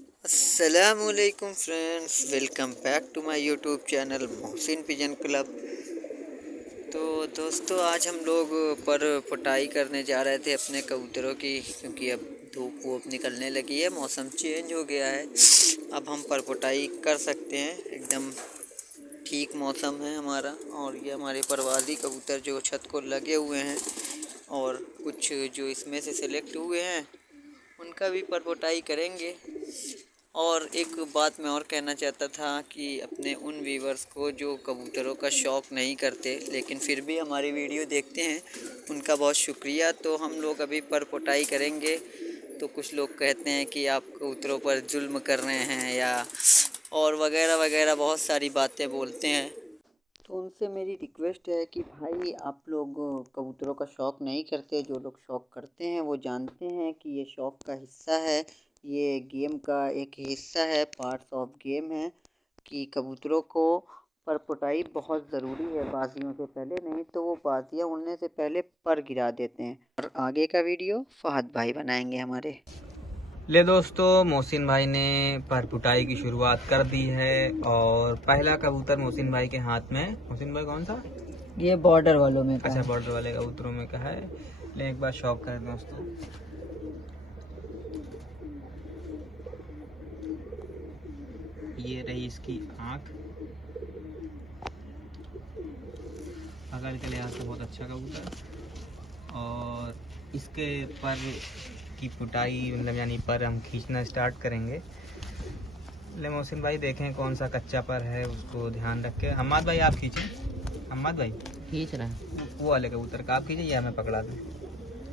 अस्सलामुअलैकुम friends, welcome back to my YouTube channel Mohsin pigeon club. तो दोस्तों, आज हम लोग पर पटाई करने जा रहे थे अपने कबूतरों की, क्योंकि अब धूप वूप निकलने लगी है, मौसम चेंज हो गया है। अब हम पर पटाई कर सकते हैं, एकदम ठीक मौसम है हमारा। और ये हमारे परवाज़ी कबूतर जो छत को लगे हुए हैं, और कुछ जो इसमें से सिलेक्ट हुए हैं उनका भी पर पटाई करेंगे। और एक बात मैं और कहना चाहता था कि अपने उन व्यूवर्स को जो कबूतरों का शौक़ नहीं करते लेकिन फिर भी हमारी वीडियो देखते हैं, उनका बहुत शुक्रिया। तो हम लोग अभी पर पटाई करेंगे। तो कुछ लोग कहते हैं कि आप कबूतरों पर जुल्म कर रहे हैं या और वगैरह वगैरह बहुत सारी बातें बोलते हैं। तो उनसे मेरी रिक्वेस्ट है कि भाई, आप लोग कबूतरों का शौक़ नहीं करते। जो लोग शौक़ करते हैं वो जानते हैं कि ये शौक़ का हिस्सा है, ये गेम का एक हिस्सा है, पार्ट्स ऑफ गेम है कि कबूतरों को पर पटाई बहुत ज़रूरी है। बाजियों से पहले, नहीं तो वो बाजियाँ उड़ने से पहले पर गिरा देते हैं। और आगे का वीडियो फहद भाई बनाएंगे हमारे। ले दोस्तों, मोहसिन भाई ने पर पुटाई की शुरुआत कर दी है और पहला कबूतर मोहसिन भाई के हाथ में। मोहसिन भाई कौन सा? ये बॉर्डर वालों में का अच्छा, है। बॉर्डर वाले कबूतरों में का है। ले एक बार शौक करें दोस्तों। ये रही इसकी आँख। पकड़ के लिहाज से बहुत अच्छा कबूतर। और इसके पर की पुटाई मतलब यानी पर हम खींचना स्टार्ट करेंगे। ले मोहसिन भाई देखें कौन सा कच्चा पर है, उसको ध्यान रख के। हम्माद भाई आप खींचें। हम्माद भाई खींच रहा है वो वाले कबूतर का आप खींचे या मैं पकड़ा दूँ?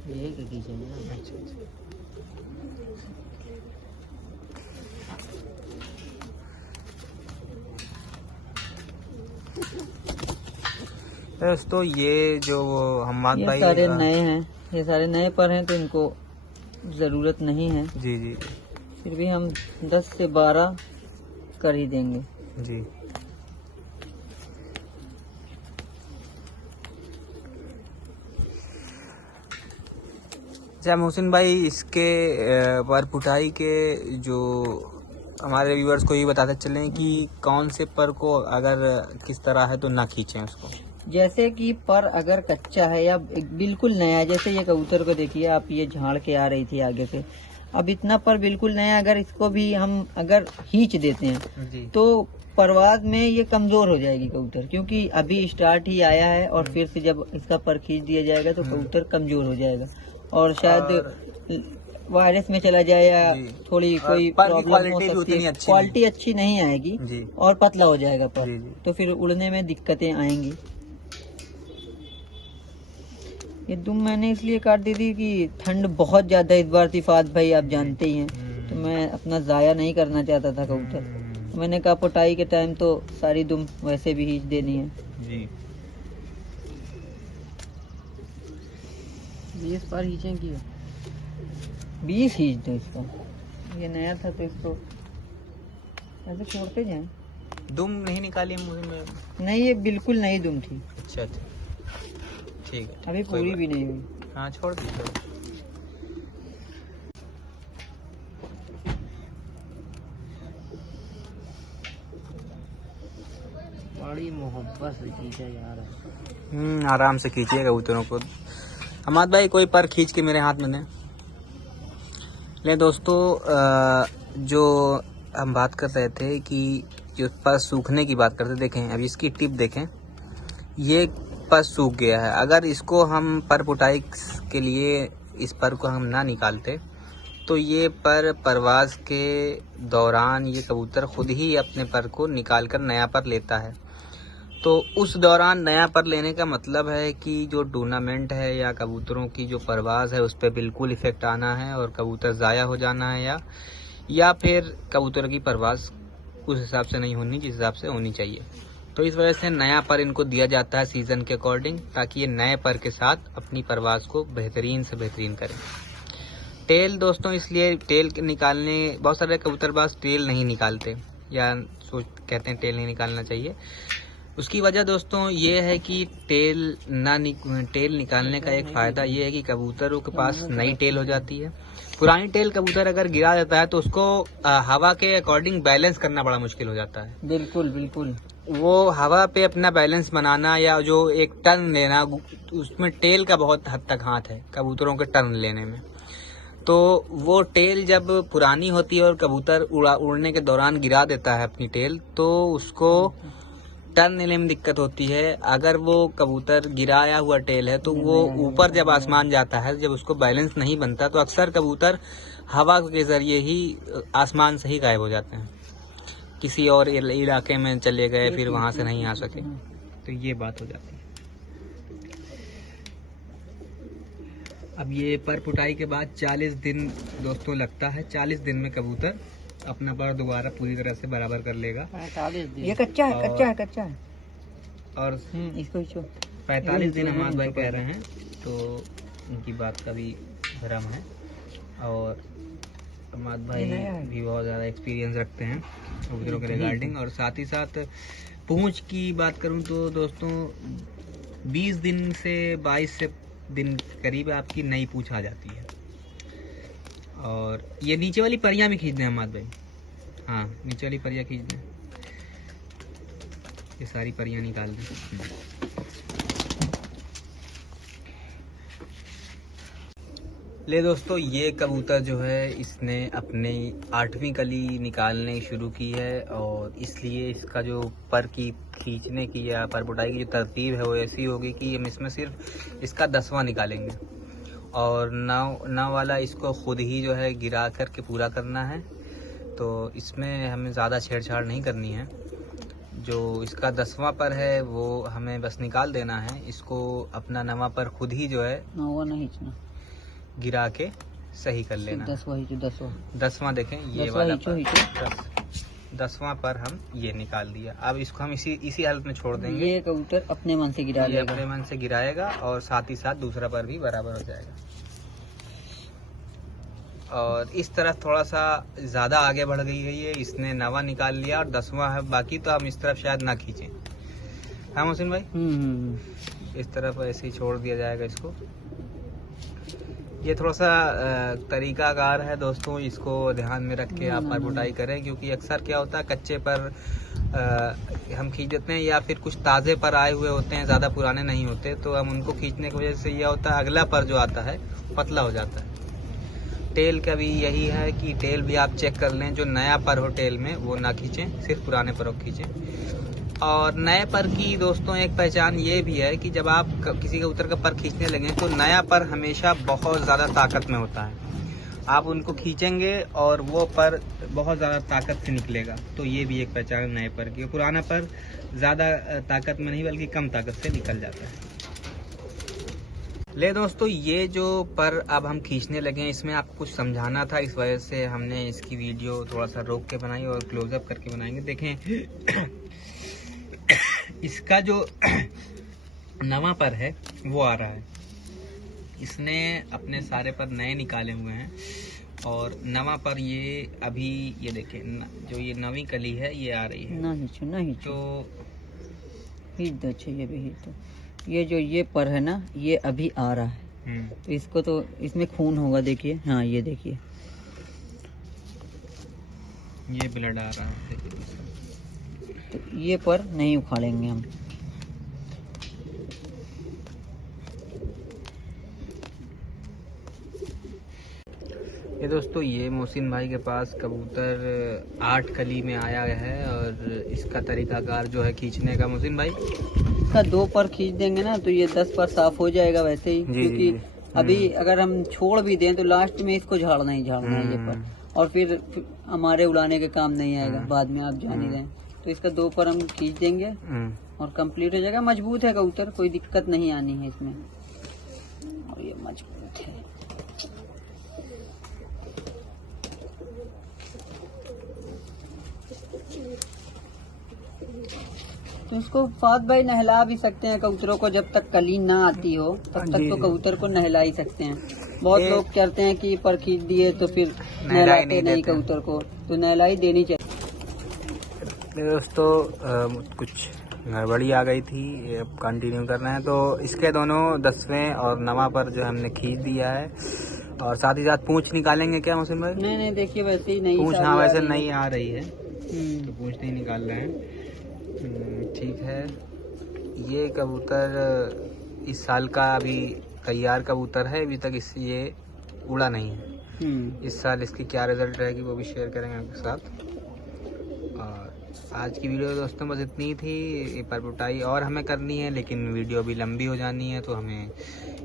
यही के खींचेंगे ना। अच्छा। दोस्तों, ये जो हम्माद भाई सारे नए हैं, ये सारे नए पर हैं तो इनको ज़रूरत नहीं है। जी जी फिर भी हम 10 से 12 कर ही देंगे जी। अच्छा मोहसिन भाई, इसके पर पुटाई के जो हमारे व्यूअर्स को ये बताते चलें कि कौन से पर को अगर किस तरह है तो ना खींचें उसको। जैसे कि पर अगर कच्चा है या बिल्कुल नया है, जैसे ये कबूतर को देखिए आप, ये झाड़ के आ रही थी आगे से। अब इतना पर बिल्कुल नया, अगर इसको भी हम अगर खींच देते हैं जी। तो परवाज में ये कमजोर हो जाएगी कबूतर, क्योंकि अभी स्टार्ट ही आया है। और फिर से जब इसका पर खींच दिया जाएगा तो कबूतर कमजोर हो जाएगा और शायद वायरस में चला जाए या थोड़ी कोई प्रॉब्लम हो सकती है, क्वालिटी अच्छी नहीं आएगी जी। और पतला हो जाएगा पर। जी। तो फिर उड़ने में दिक्कतें आएंगी। ये दुम मैंने इसलिए काट दी थी कि ठंड बहुत ज़्यादा इस बार थी, फात भाई आप जानते ही हैं। तो मैं अपना ज़ाया नहीं करना चाहता था कबूतर, तो मैंने कहा पटाई के टाइम तो सारी दुम वैसे भी खींच देनी है जी। 20 बार खींचेंगे, 20 खींच दो इसको। ये नया था तो इसको ऐसे छोड़ते जाएं। दुम नहीं निकाली मुझे में? नहीं, ये बिल्कुल नई दुम थी। अच्छा, ठीक है। अभी पूरी भी नहीं हुई। हाँ, छोड़ दीजिए। बड़ी मोहब्बत से खींचा यार। आराम से खींचिए कबूतरों को। हमाद भाई कोई पर खींच के मेरे हाथ में दें। ले दोस्तों, जो हम बात कर रहे थे कि जो पर सूखने की बात करते, देखें अभी इसकी टिप देखें, ये पर सूख गया है। अगर इसको हम पर पुटाई के लिए इस पर को हम ना निकालते तो ये पर परवाज के दौरान ये कबूतर खुद ही अपने पर को निकाल कर नया पर लेता है। तो उस दौरान नया पर लेने का मतलब है कि जो टूर्नामेंट है या कबूतरों की जो परवाज़ है उस पर बिल्कुल इफ़ेक्ट आना है और कबूतर ज़ाया हो जाना है, या फिर कबूतर की परवाज़ उस हिसाब से नहीं होनी जिस हिसाब से होनी चाहिए। तो इस वजह से नया पर इनको दिया जाता है सीज़न के अकॉर्डिंग, ताकि ये नए पर के साथ अपनी परवाज़ को बेहतरीन से बेहतरीन करें। टेल दोस्तों, इसलिए टेल निकालने, बहुत सारे कबूतरबाज टेल नहीं निकालते या कहते हैं टेल नहीं निकालना चाहिए। उसकी वजह दोस्तों ये है कि टेल निकालने का एक फ़ायदा ये है कि कबूतरों के पास नई टेल हो जाती है। पुरानी टेल कबूतर अगर गिरा देता है तो उसको हवा के अकॉर्डिंग बैलेंस करना बड़ा मुश्किल हो जाता है। बिल्कुल बिल्कुल। वो हवा पे अपना बैलेंस बनाना या जो एक टर्न लेना, उसमें टेल का बहुत हद तक हाथ है कबूतरों के टर्न लेने में। तो वो टेल जब पुरानी होती है और कबूतर उड़ने के दौरान गिरा देता है अपनी टेल, तो उसको टर्न लेने में दिक्कत होती है। अगर वो कबूतर गिराया हुआ टेल है तो वो ऊपर जब आसमान जाता है, जब उसको बैलेंस नहीं बनता, तो अक्सर कबूतर हवा के जरिए ही आसमान से ही गायब हो जाते हैं, किसी और इलाके में चले गए, फिर वहां से नहीं आ सके। तो ये बात हो जाती है। अब ये पर पुटाई के बाद 40 दिन दोस्तों लगता है। 40 दिन में कबूतर अपना पर दोबारा पूरी तरह से बराबर कर लेगा। 45 दिन। ये कच्चा है कच्चा है। और इसको 45 दिन हमारे भाई कह रहे हैं, तो उनकी बात का भी भ्रम है। और हमारे भाई भी बहुत ज़्यादा एक्सपीरियंस रखते हैं कबूतरों के रिगार्डिंग। और साथ ही साथ पूंछ की बात करूं तो दोस्तों 20 दिन से 22 से दिन करीब आपकी नई पूंछ आ जाती है। और ये नीचे वाली परियां भी खींच दें हमारे भाई। हाँ, नीचे वाली परियां खींच दें, ये सारी परियां निकाल दें। ले दोस्तों, ये कबूतर जो है इसने अपनी 8वीं कली निकालने शुरू की है, और इसलिए इसका जो पर की खींचने की या पर बुटाई की जो तरतीब है वो ऐसी होगी कि हम इसमें सिर्फ इसका 10वां निकालेंगे, और 9 वाला इसको खुद ही जो है गिरा कर के पूरा करना है। तो इसमें हमें ज़्यादा छेड़छाड़ नहीं करनी है। जो इसका 10वां पर है वो हमें बस निकाल देना है। इसको अपना 9वां पर खुद ही जो है गिरा के सही कर लेना। 10वां देखें, ये वाला पर 10वां पर हम ये निकाल दिया। अब इसको हम इसी हालत में छोड़ देंगे। ये कबूतर अपने मन से गिरा लेगा। अपने मन से गिराएगा, और साथ ही साथ दूसरा पर भी बराबर हो जाएगा। और इस तरफ थोड़ा सा ज़्यादा आगे बढ़ गई है ये, इसने 9वां निकाल लिया और 10वां है बाकी, तो हम इस तरफ शायद ना खींचें। हाँ मोहसिन भाई, इस तरफ ऐसे ही छोड़ दिया जाएगा इसको। ये थोड़ा सा तरीकाकार है दोस्तों, इसको ध्यान में रख के आप पर बुटाई करें, क्योंकि अक्सर क्या होता है कच्चे पर हम खींच देते हैं, या फिर कुछ ताज़े पर आए हुए होते हैं, ज़्यादा पुराने नहीं होते, तो हम उनको खींचने की वजह से यह होता है अगला पर जो आता है पतला हो जाता है। टेल का भी यही है कि टेल भी आप चेक कर लें, जो नया पर हो टेल में वो ना खींचें, सिर्फ पुराने पर को खींचें। और नए पर की दोस्तों एक पहचान ये भी है कि जब आप किसी कबूतर का पर खींचने लगें तो नया पर हमेशा बहुत ज़्यादा ताकत में होता है। आप उनको खींचेंगे और वो पर बहुत ज़्यादा ताकत से निकलेगा, तो ये भी एक पहचान है नए पर की। पुराना पर ज़्यादा ताकत में नहीं बल्कि कम ताकत से निकल जाता है। ले दोस्तों, ये जो पर अब हम खींचने लगे हैं, इसमें आपको कुछ समझाना था, इस वजह से हमने इसकी वीडियो थोड़ा सा रोक के बनाई और क्लोजअप करके बनाएंगे। देखें इसका जो 9वां पर है वो आ रहा है। इसने अपने सारे पर नए निकाले हुए हैं, और 9वां पर ये अभी ये देखें, जो ये 9वीं कली है ये आ रही है। नहीं तो ये जो ये पर है ना, ये अभी आ रहा है। तो इसको तो इसमें खून होगा, देखिए। हाँ, ये देखिए, ये ब्लड आ रहा है, देखिए। तो ये पर नहीं उखाड़ेंगे हम। ये दोस्तों, ये मोहसिन भाई के पास कबूतर 8 कली में आया है, और इसका तरीकाकार जो है खींचने का, मोहसिन भाई इसका 2 पर खींच देंगे ना तो ये 10 पर साफ हो जाएगा वैसे ही। क्योंकि अभी अगर हम छोड़ भी दें तो लास्ट में इसको झाड़ना ही झाड़ना है ये पर, और फिर हमारे उड़ाने के काम नहीं आएगा बाद में, आप जान ही रहे हैं। तो इसका 2 पर हम खींच देंगे और कंप्लीट हो जाएगा। मजबूत है कबूतर, कोई दिक्कत नहीं आनी है इसमें, और ये मजबूत है। तो इसको फात भाई नहला भी सकते हैं कबूतरों को, जब तक कली ना आती हो तब तक तो कबूतर को नहला ही सकते हैं। बहुत लोग कहते हैं कि पर खींच दिए तो फिर नहलाते नहीं कबूतर को, तो नहलाई देनी चाहिए। दोस्तों कुछ गड़बड़ी आ गई थी, ये अब कंटिन्यू कर रहे हैं। तो इसके दोनों 10वें और 9वां पर जो हमने खींच दिया है, और साथ ही साथ पूंछ निकालेंगे क्या मौसम भाई? नहीं देखिए वैसे ही नहीं, पूंछ हाँ वैसे नहीं आ रही है, तो पूंछ नहीं निकाल रहे हैं। ठीक है। ये कबूतर इस साल का अभी तैयार कबूतर है, अभी तक ये उड़ा नहीं है। इस साल इसकी क्या रिजल्ट रहेगी वो भी शेयर करेंगे आपके साथ। और आज की वीडियो दोस्तों बस इतनी ही थी। परपुटाई और हमें करनी है, लेकिन वीडियो भी लंबी हो जानी है, तो हमें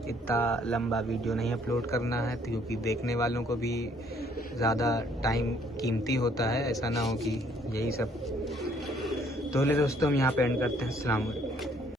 इतना लंबा वीडियो नहीं अपलोड करना है, क्योंकि देखने वालों को भी ज़्यादा टाइम कीमती होता है। ऐसा ना हो कि यही सब। तो ले दोस्तों हम यहाँ पे एंड करते हैं। अस्सलाम वालेकुम।